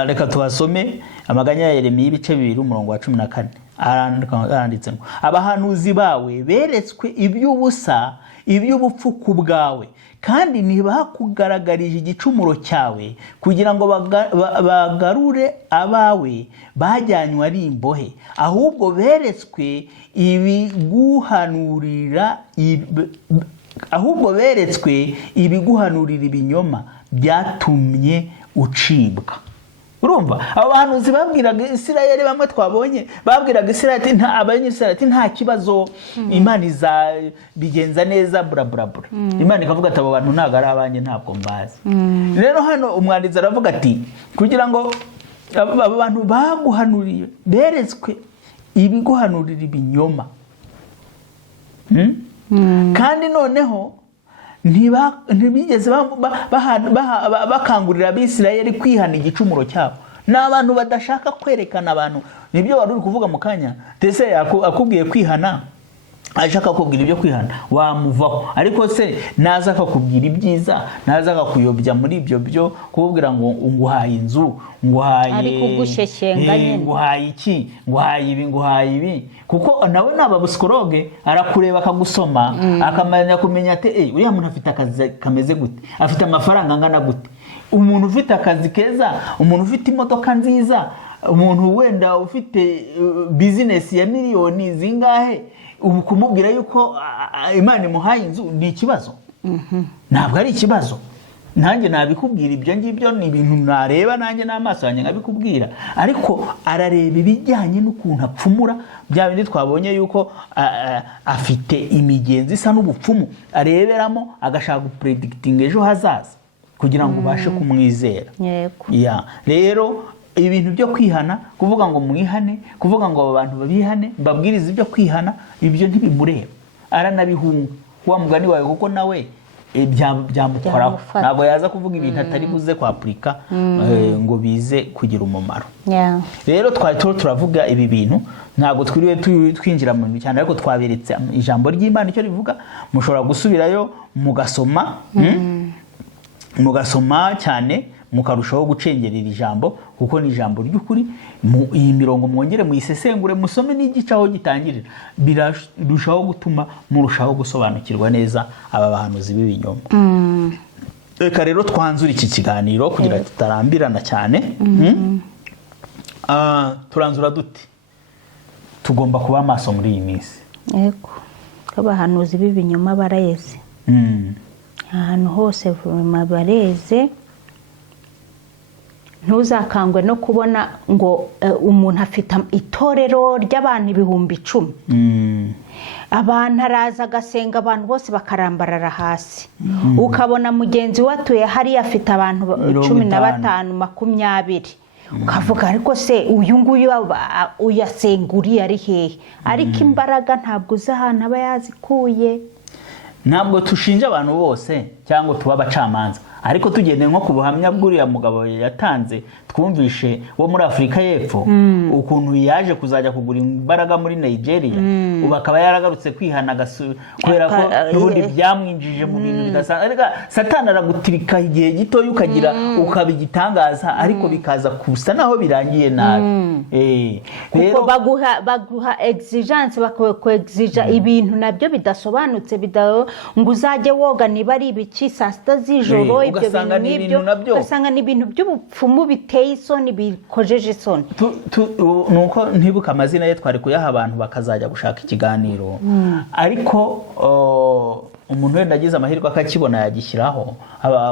reka tuhasome amaganya ya Yeremiya ibice 2 umurongo wa 14. aranditse ngo abahanuzi bawe beretswe iby'ubusa iby'ubupfuku bwawe, kandi ntibakugaragarije igicumuro cyawe kugira ngo bagarure abawe bajyanywe ari imbohe, ahubwo beretswe ibiguhanurira ibinyoma byatumye ucibwa. urumva abo bahanuzi babwiraga Isirayeli, bamwe twabonye babwiraga Isirayeli ati nta kibazo, Imana izabigenza neza buraburabura. Imana ikavuga ati abo bantu ntabwo ari abanjye, ntabwo mbazi. rero hano umwanditsi aravuga ati kugira ngo abo bantu baguhanuriye beretswe ibiguhanurira ibinyoma, kandi noneho ntibigeze bakangurira Abisirayeli kwihana igicumuro cyabo. ni abantu badashaka kwerekana abantu. nibyo wari uri kuvuga mu kanya, ndetse akubwiye kwihana, ashaka kukubwira ibyo kwihana wamuvaho. ariko se naza akakubwira ibyiza, naza akakuyobya muri ibyo byo kububwira ngo nguhaye inzu, nguhaye iki, nguhaye ibi, kuko nawe naba busikologe arakureba akagusoma akamenya kumenya ati uriya muntu afite akazi kameze gute, afite amafaranga angana gute. umuntu ufite akazi keza, umuntu ufite imodoka nziza, umuntu wenda ufite business ya miliyoni zingahe, ubu kumubwira yuko Imana imuhaye inzu ni ikibazo? ntabwo ari ikibazo. nanjye nabikubwira ibyo ngibyo, ni ibintu nareba nanjye n'amaso yanjye nkabikubwira, ariko arareba ibijyanye n'ukuntu apfumura bya bindi twabonye yuko afite imigenzi isa n'ubupfumu areberamo, agashaka gupredikitinga ejo hazaza kugira ngo ubashe kumwizera. rero ibintu byo kwihana, kuvuga ngo mwihane, kuvuga ngo abantu babihane, babwiriza ibyo kwihana, ibyo ntibimureba, aranabihunga wa mugani wawe, kuko nawe byamukoraho. ntabwo yaza kuvuga ibintu atari buze kwapurika ngo bize kugira umumaro. rero twari turavuga ibi bintu, ntabwo twiriwe twinjira mu cyane, ariko twaberetse ijambo ry'Imana icyo rivuga. mushobora gusubirayo mugasoma cyane, mukarushaho gucengerera ijambo, kuko ni ijambo ry'ukuri. iyi mirongo mwongere muyisesengure, musome n'igice aho gitangirira, birushaho gutuma murushaho gusobanukirwa neza aba bahanuzi b'ibinyoma. reka rero twanzure iki kiganiro kugira tutarambirana cyane. turanzura dute? tugomba kuba maso muri iyi minsi. yego, abahanuzi b'ibinyoma bareze ahantu hose, bareze. ntuzakangwe no kubona ngo umuntu afite itorero ry'abantu 10,000. abantu araza agasenga abantu bose bakarambarara hasi ukabona mugenzi we atuye hariya afite abantu 15 20 ukavuga ariko se uyu nguyu uyasenga uriya ari hehe ariko imbaraga ntabwo uzi ahantu aba yazikuye. Ntabwo tushinja abantu bose cyangwa tuba abacamanza, ariko tugende nko ku buhamya bw'uriya mugabo yatanze twumvishe wo muri Afurika y'Epfo ukuntu yaje kuzajya kugura imbaraga muri Nigeria ubu akaba yaragarutse kwihana kubera ko n'ubundi byamwinjije mu bintu bidasanzwe. Ariko Satani aragutirika igihe gito ukagira ukabigitangaza ariko bikaza kusa naho birangiye nabi. Kuko baguha exigence bakweexija ibintu nabyo bidasobanutse ngo uzajye woga niba ari ibiki saa sita z'ijoro ibyo bintu n'ibyo ugasanga ni ibintu by'ubupfumu biteye isoni bikojeje isoni. Nuko ntibuka amazina ye twari kuyaha abantu bakazajya gushaka ikiganiro ariko umuntu wenda agize amahirwe akakibona yagishyiraho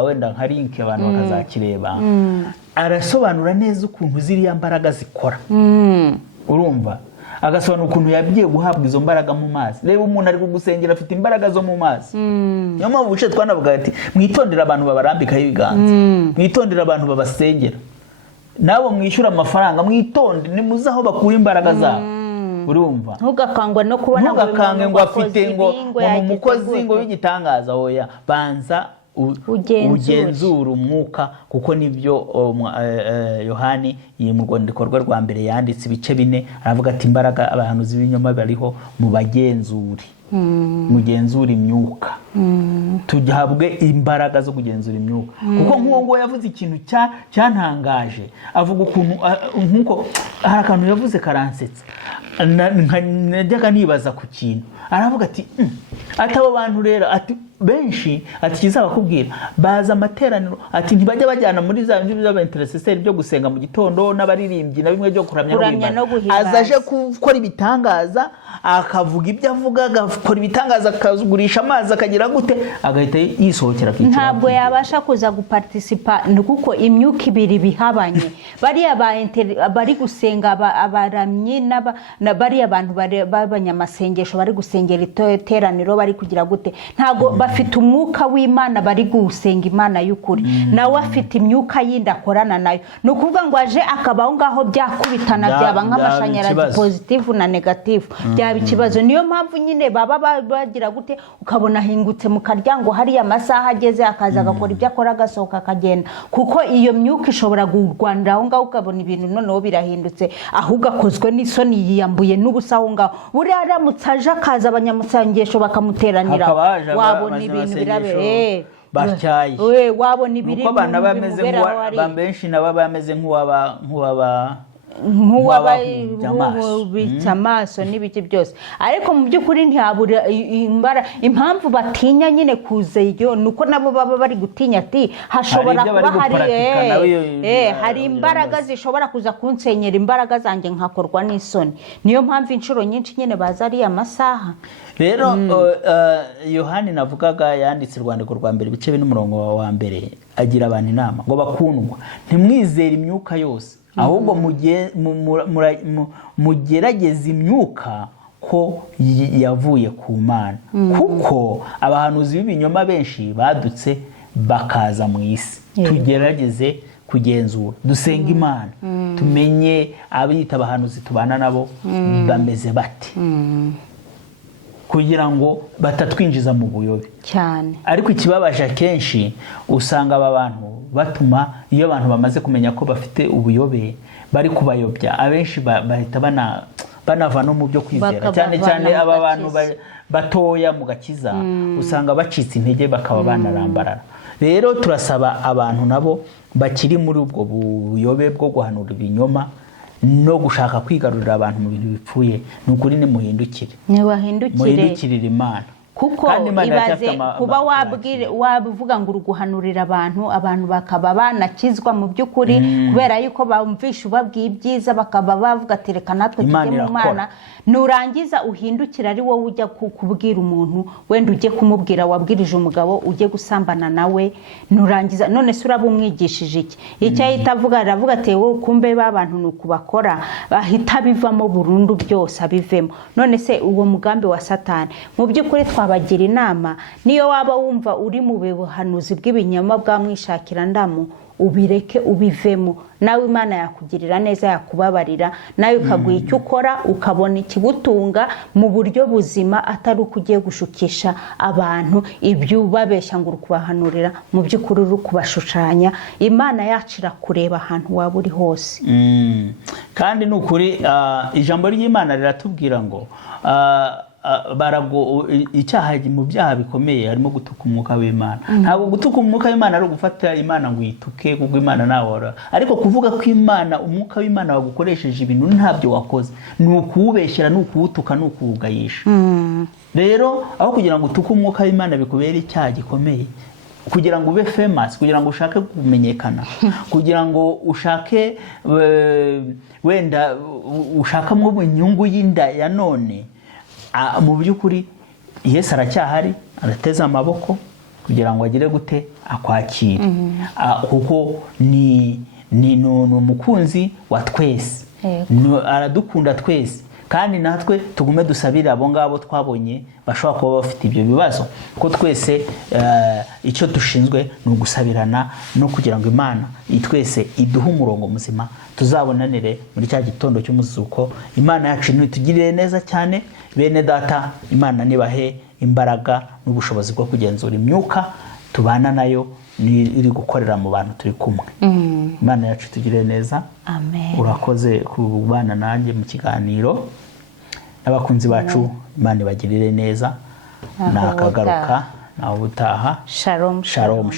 wenda nka link abantu bakazakireba arasobanura neza ukuntu ziriya mbaraga zikora. Urumva agasobanura ukuntu yagiye guhabwa izo mbaraga mu mazi. Reba umuntu ari kugusengera afite imbaraga zo mu mazi. Niyo mpamvu buce twanavuga ati mwitondera abantu babarambikaho ibiganza, mwitondera abantu babasengera, nabo mwishyura amafaranga mwitonde nimuze aho bakura imbaraga zabo. Urumva ntugakangwa no kubona ngo afite ngo umukozi ngo w'igitangaza oya banza ugenzura umwuka kuko nibyo Yohani mu rwandiko rwa mbere yanditse ibice 4 aravuga ati imbaraga abahanuzi b'ibinyoma bariho mu bagenzuri mugenzura imyuka tugihabwe imbaraga zo kugenzura imyuka kuko nk'uwo yavuze ikintu cyantangaje avuga ukuntu nkuko hari akantu yavuze karansetsa najyaga nibaza ku kintu aravuga ati atabo bantu rero ati benshi ati kizabakubwira baza amateraniro ati ntibajya bajyana muri za bintu by'abaintercessor byo gusenga mu gitondo n'abaririmbyi na bimwe byo kuramya no guhimbaza azaje gukora ibitangaza akavuga ibyo avuga agakora ibitangaza akagurisha amazi akagira gute agahita yisohokera kwicara. Ntabwo yabasha kuza guparticipa kuko imyuka ibiri bihabanye bariya bari gusenga abaramyi bariya abantu b'abanyamasengesho bari gusengera iteraniro bari kugira gute ntago bafite umwuka w'Imana bari gusenga Imana y'ukuri nawe afite imyuka yindi akorana nayo no kuvuga ngo aje akabaho ngaho byakubitana byaba nk'amashanyarazi positive na negative byaba ikibazo. Niyo mpamvu nyine baba bagira gute ukabona hingutse mu karyango hari amasaha ageze akaza agakora ibyo akora agasohoka akagenda kuko iyo myuka ishobora gurwanira aho ngaho ukabona ibintu noneho birahindutse ahubwo akozwe n'isoni yiyambuye n'ubusa aho ngaho buri aramutse aje akaza abanyamusangesho bakamuteranira wabona ibintu birabe batyaye wabona ibiri uko bana bameze benshi nabo bameze nk'uwaba amaso n'ibiki byose ariko mu by'ukuri ntihabura impamvu batinya nyine kuza iyo nuko nabo baba bari gutinya ati hashobora kuba hari imbaraga zishobora kuza kunsenyera imbaraga zanjye nkakorwa n'isoni. Niyo mpamvu inshuro nyinshi nyine baza ari amasaha. Rero Yohani navugaga yanditse urwandiko rwa mbere ibice 4:1 agira abantu inama ngo bakundwa ntimwizere imyuka yose ahubwo mugerageze imyuka ko yavuye ku Mana kuko abahanuzi b'ibinyoma benshi badutse bakaza mu isi. Tugerageze kugenzura dusenga Imana tumenye abita abahanuzi tubana nabo bameze bate kugira ngo batatwinjiza mu buyobe cyane. Ariko ikibabaje kenshi usanga aba bantu batuma iyo abantu bamaze kumenya ko bafite ubuyobe bari kubayobya abenshi bahita banava no mu byo kwizera cyane aba bantu batoya mu gakiza usanga bacitse intege bakaba banarambarara. Rero turasaba abantu nabo bakiri muri ubwo buyobe bwo guhanura ibinyoma no gushaka kwigarurira abantu mu bintu bipfuye nukuri ni muhindukire muhindukirira Imana kuko Kandi Imana ibaze iracyafite kuba wavuga ngo uruguhanurira abantu bakaba banakizwa mu by'ukuri kubera yuko bumvisha ubabwiye ibyiza bakaba bavuga ati reka natwe tujye mu Mana, nurangiza uhindukira ari wowe ujya kubwira umuntu wenda ujye kumubwira wabwirije umugabo ujye gusambana nawe, nurangiza none se uraba umwigishije iki? Icyo ahita avuga aravuga ati wowe kumbe babantu nuko bakora, ahita bivamo burundu byose abivemo. None se uwo mugambi wa Satani mu by'ukuri twabagira inama, niyo waba wumva uri mu buhanuzi bw'ibinyoma bwamwishakira ndamu, ubireke ubivemo, nawe Imana yakugirira neza, yakubabarira, nawe ukaguha icyo ukora ukabona ikigutunga mu buryo buzima, atari uko ugiye gushukisha abantu ibyo babeshya ngo uri kubahanurira, mu by'ukuri uri kubashushanya. Imana yacu irakureba ahantu waba uri hose. Kandi ni ukuri ijambo ry'Imana riratubwira ngo icyaha mu byaha bikomeye harimo gutuka umwuka w'Imana. Ntabwo gutuka umwuka w'Imana ari ugufata Imana ngo uyituke, kuko Imana nawe, ariko kuvuga ko umwuka w'Imana wagukoresheje ibintu ntabyo wakoze, ni ukuwubeshyera, ni ukuwutuka, ni ukuwugayisha. Rero aho kugira ngo utuke umwuka w'Imana bikubere icyaha gikomeye, kugira ngo ube famous, kugira ngo ushake kumenyekana, kugira ngo ushake wenda ushakamo inyungu y'inda ya none, mu by'ukuri Yesu aracyahari, arateze amaboko kugira ngo agire gute, akwakire. Kuko ni umukunzi wa twese, aradukunda twese, kandi natwe tugume dusabira abo ngabo twabonye bashobora kuba bafite ibyo bibazo, ko twese icyo dushinzwe ni ugusabirana no kugira ngo Imana twese iduhe umurongo muzima, tuzabonanire muri cya gitondo cy'umuzuko. Imana yacu nitugirire neza cyane. Bene data, Imana nibahe imbaraga n'ubushobozi bwo kugenzura imyuka tubana nayo iri gukorera mu bantu turi kumwe. Imana yacu tugirire neza. Amen. Urakoze kubana nanjye mu kiganiro, n'abakunzi bacu Imana ibagirire neza. Nakagaruka nawe utaha. Shalom. Shalom.